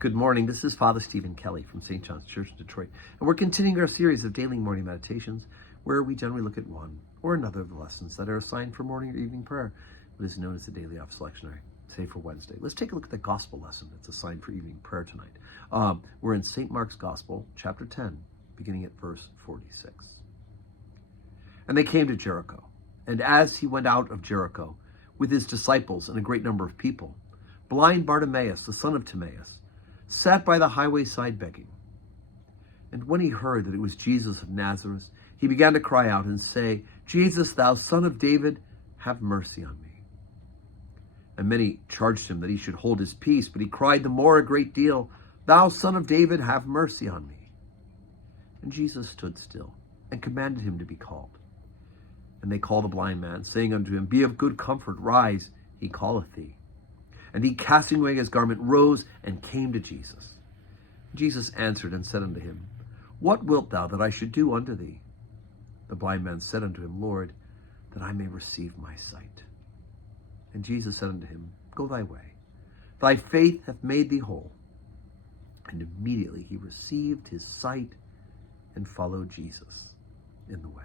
Good morning. This is Father Stephen Kelly from St. John's Church in Detroit, and we're continuing our series of daily morning meditations where we generally look at one or another of the lessons that are assigned for morning or evening prayer, what is known as the daily office lectionary, say for Wednesday. Let's take a look at the gospel lesson that's assigned for evening prayer tonight. We're in St. Mark's Gospel, chapter 10, beginning at verse 46. And they came to Jericho, and as he went out of Jericho with his disciples and a great number of people, blind Bartimaeus, the son of Timaeus, sat by the highway side begging. And when he heard that it was Jesus of Nazareth, he began to cry out and say, Jesus, thou son of David, have mercy on me. And many charged him that he should hold his peace, but he cried the more a great deal, Thou son of David, have mercy on me. And Jesus stood still and commanded him to be called. And they called the blind man, saying unto him, Be of good comfort, rise, he calleth thee. And he, casting away his garment, rose and came to Jesus. Jesus answered and said unto him, What wilt thou that I should do unto thee? The blind man said unto him, Lord, that I may receive my sight. And Jesus said unto him, Go thy way. Thy faith hath made thee whole. And immediately he received his sight and followed Jesus in the way.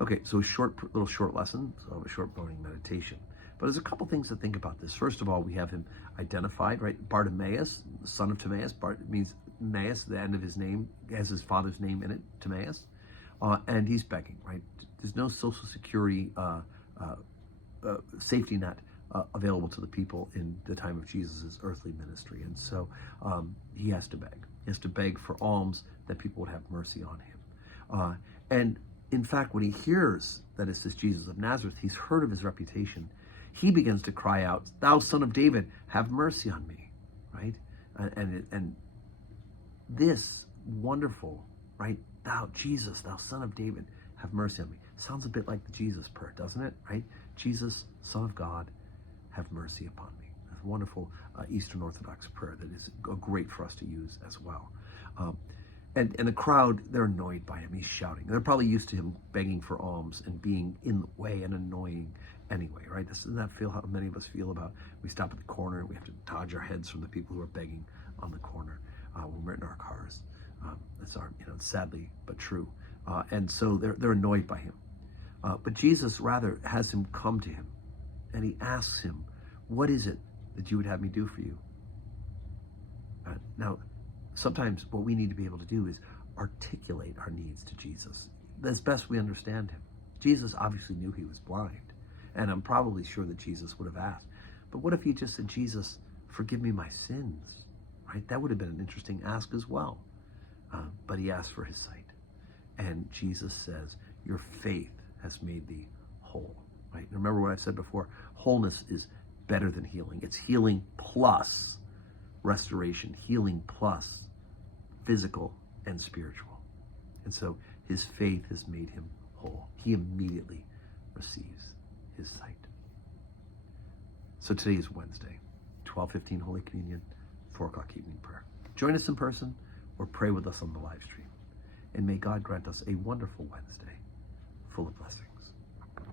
Okay, so a little short lesson, so a short morning meditation. But there's a couple things to think about this. First of all, we have him identified, right? Bartimaeus, son of Timaeus. Means Maeus, the end of his name, has his father's name in it, Timaeus. And he's begging, right? There's no social security safety net available to the people in the time of Jesus' earthly ministry. And so he has to beg. He has to beg for alms that people would have mercy on him. And in fact, when he hears that it's this Jesus of Nazareth, he's heard of his reputation. He begins to cry out, Thou son of David, have mercy on me, right? And this wonderful, right? Thou, Jesus, thou son of David, have mercy on me. Sounds a bit like the Jesus prayer, doesn't it, right? Jesus, Son of God, have mercy upon me. That's a wonderful Eastern Orthodox prayer that is great for us to use as well. And the crowd, they're annoyed by him. He's shouting. They're probably used to him begging for alms and being in the way and annoying anyway, right? Doesn't that feel how many of us feel about we stop at the corner and we have to dodge our heads from the people who are begging on the corner when we're in our cars. That's our, sadly but true. And so they're annoyed by him. But Jesus rather has him come to him, and he asks him, "What is it that you would have me do for you?" Now, sometimes what we need to be able to do is articulate our needs to Jesus as best we understand him. Jesus obviously knew he was blind, and I'm probably sure that Jesus would have asked, but what if he just said, Jesus, forgive me my sins, right? That would have been an interesting ask as well. But he asked for his sight, and Jesus says, your faith has made thee whole, right? Remember what I said before, wholeness is better than healing. It's healing plus restoration, healing plus physical and spiritual. And so his faith has made him whole. He immediately receives his sight. So today is Wednesday, 12:15 Holy Communion, 4 o'clock evening prayer. Join us in person or pray with us on the live stream. And may God grant us a wonderful Wednesday full of blessings.